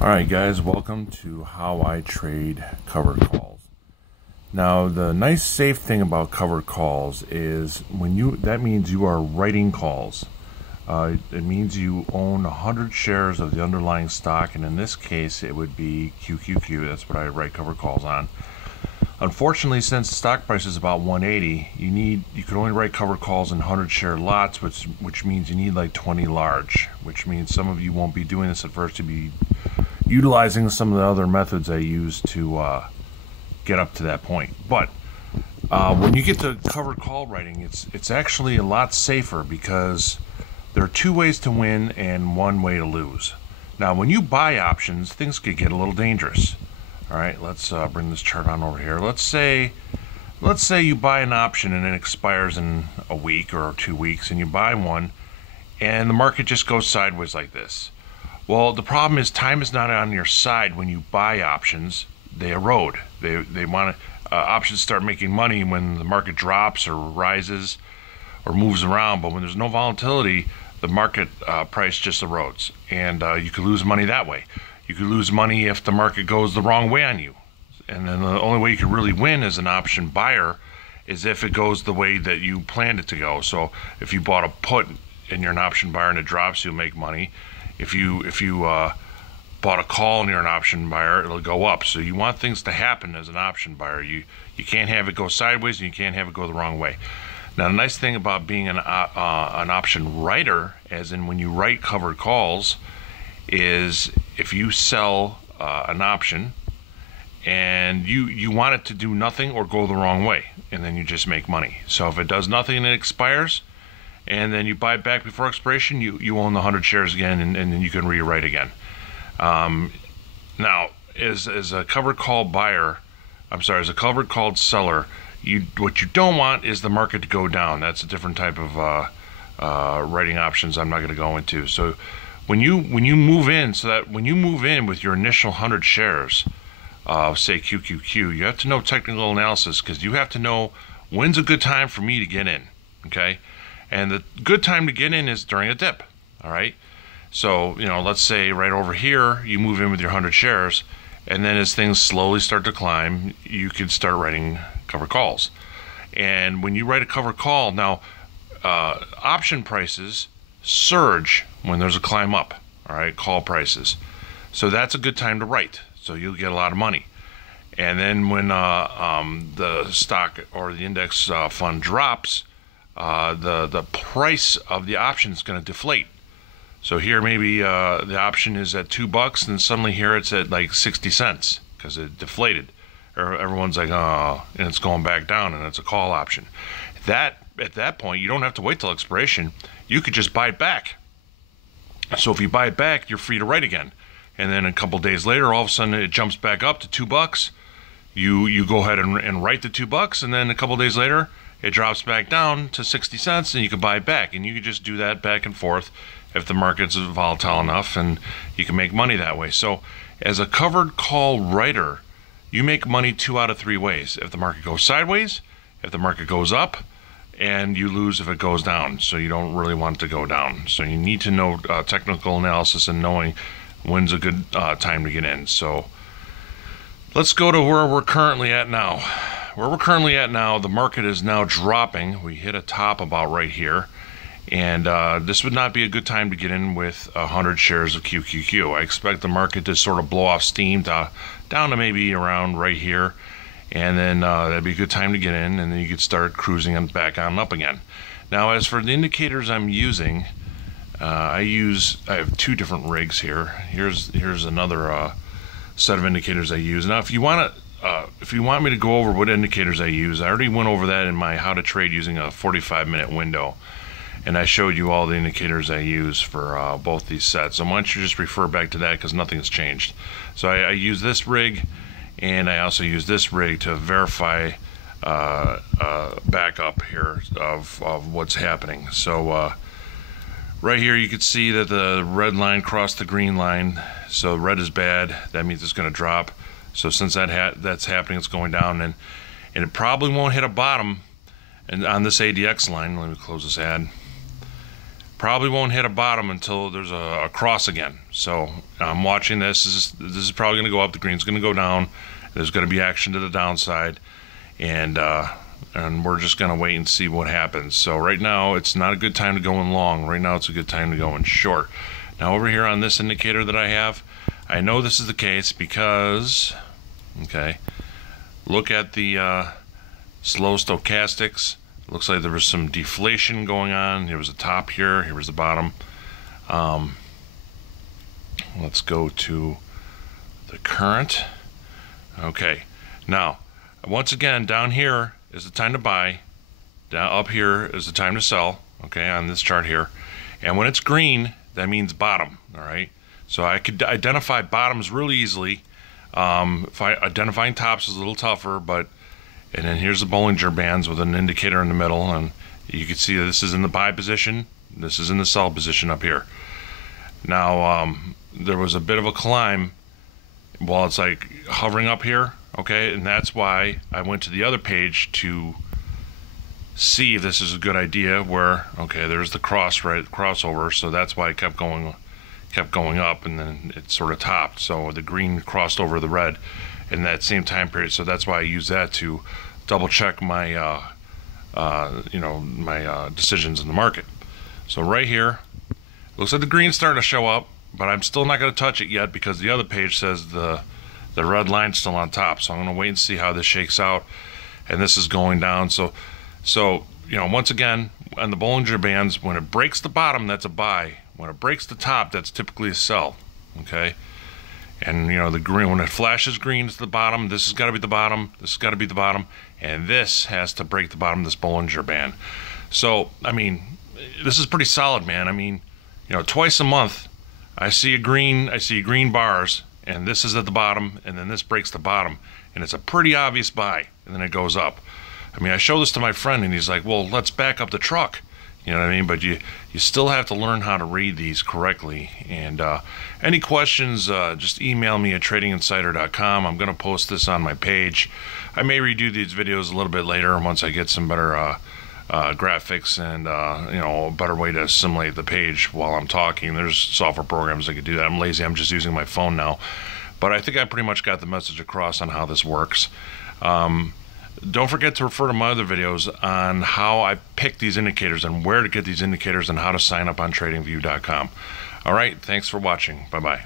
Alright guys, welcome to how I trade covered calls. Now the nice safe thing about covered calls is that means you are writing calls. It means you own 100 shares of the underlying stock, and in this case it would be QQQ. That's what I write covered calls on. Unfortunately, since the stock price is about 180, you can only write covered calls in 100 share lots, which means you need like 20 large, which means some of you won't be doing this at first. You'll be utilizing some of the other methods I use to get up to that point. But when you get to covered call writing, it's actually a lot safer because there are two ways to win and one way to lose. Now, when you buy options, things could get a little dangerous. All right, let's bring this chart on over here. Let's say you buy an option and it expires in a week or 2 weeks, and you buy one, and the market just goes sideways like this. Well, the problem is time is not on your side when you buy options. They erode. They want to options start making money when the market drops or rises or moves around. But when there's no volatility, the market price just erodes, and you could lose money that way. You could lose money if the market goes the wrong way on you. And then the only way you can really win as an option buyer is if it goes the way that you planned it to go. So if you bought a put and you're an option buyer and it drops, you'll make money. If you bought a call and you're an option buyer, it'll go up. So you want things to happen as an option buyer. You can't have it go sideways, and you can't have it go the wrong way. Now, the nice thing about being an option writer, as in when you write covered calls, is if you sell an option and you want it to do nothing or go the wrong way, and then you just make money. So if it does nothing and it expires, and then you buy it back before expiration, you own the 100 shares again, and then you can rewrite again. Now, as a covered call buyer, as a covered call seller, what you don't want is the market to go down. That's a different type of writing options I'm not going to go into. So when you move in with your initial 100 shares of, say, QQQ, you have to know technical analysis, because you have to know when's a good time for me to get in. Okay. And the good time to get in is during a dip. All right. So, let's say right over here, you move in with your 100 shares, and then as things slowly start to climb, you can start writing covered calls. And when you write a covered call, now, option prices surge when there's a climb up. All right. Call prices. So that's a good time to write. So you'll get a lot of money. And then when the stock or the index fund drops, the price of the option is going to deflate. So here maybe the option is at $2, and suddenly here it's at like 60 cents because it deflated. Everyone's like, oh, and it's going back down, and it's a call option. At that point, you don't have to wait till expiration. You could just buy it back. So if you buy it back, you're free to write again. And then a couple days later, all of a sudden it jumps back up to $2. You go ahead and write the $2, and then a couple days later, it drops back down to 60 cents, and you can buy it back. And you can just do that back and forth if the market's volatile enough, and you can make money that way. So as a covered call writer, you make money 2 out of 3 ways. If the market goes sideways, if the market goes up, and you lose if it goes down. So you don't really want it to go down. So you need to know technical analysis and knowing when's a good time to get in. So let's go to where we're currently at now. Where we're currently at now, the market is now dropping. We hit a top about right here, and this would not be a good time to get in with 100 shares of QQQ. I expect the market to sort of blow off steam down to maybe around right here, and then that'd be a good time to get in, and then you could start cruising and back on up again. Now, as for the indicators I'm using, I have 2 different rigs here. Here's another set of indicators I use. Now, if you want me to go over what indicators I use, I already went over that in my how to trade using a 45-minute window, and I showed you all the indicators I use for both these sets. So why don't you just refer back to that, because nothing's changed. So I use this rig, and I also use this rig to verify backup here of what's happening. So right here you can see that the red line crossed the green line. So red is bad. That means it's going to drop. So since that's happening, it's going down, and it probably won't hit a bottom. And on this ADX line, let me close this ad. probably won't hit a bottom until there's a cross again. So I'm watching this. This is probably going to go up. The green's going to go down. There's going to be action to the downside, and we're just going to wait and see what happens. So right now, it's not a good time to go in long. Right now, it's a good time to go in short. Now over here on this indicator that I have, I know this is the case because, okay, look at the slow stochastics. Looks like there was some deflation going on. Here was the top here. Here was the bottom. Let's go to the current. Okay. Now, once again, down here is the time to buy. Down up here is the time to sell. Okay, on this chart here. And when it's green, that means bottom. All right. So I could identify bottoms really easily. Identifying tops is a little tougher, but. And then here's the Bollinger Bands with an indicator in the middle, and you can see this is in the buy position, this is in the sell position up here. Now there was a bit of a climb while it's like hovering up here, okay, and that's why I went to the other page to see if this is a good idea. Where, okay, there's the crossover, so that's why it kept going up, and then it sort of topped. So the green crossed over the red in that same time period, so that's why I use that to double check my decisions in the market. So right here, looks like the green's starting to show up, but I'm still not going to touch it yet because the other page says the red line's still on top. So I'm going to wait and see how this shakes out, and this is going down. So once again, on the Bollinger Bands, when it breaks the bottom, that's a buy. When it breaks the top, that's typically a sell. Okay. And the green, when it flashes green to the bottom, this has got to be the bottom, this has got to be the bottom, and this has to break the bottom of this Bollinger Band. So I mean, this is pretty solid, man. I mean, twice a month I see green bars, and this is at the bottom, and then this breaks the bottom, and it's a pretty obvious buy, and then it goes up. I mean, I show this to my friend, and he's like, well, let's back up the truck. You know what I mean? But you still have to learn how to read these correctly. And any questions, just email me at tradinginsider.com. I'm going to post this on my page. I may redo these videos a little bit later once I get some better graphics and a better way to assimilate the page while I'm talking. There's software programs that can do that. I'm lazy. I'm just using my phone now. But I think I pretty much got the message across on how this works. Don't forget to refer to my other videos on how I pick these indicators and where to get these indicators and how to sign up on TradingView.com. All right, thanks for watching. Bye-bye.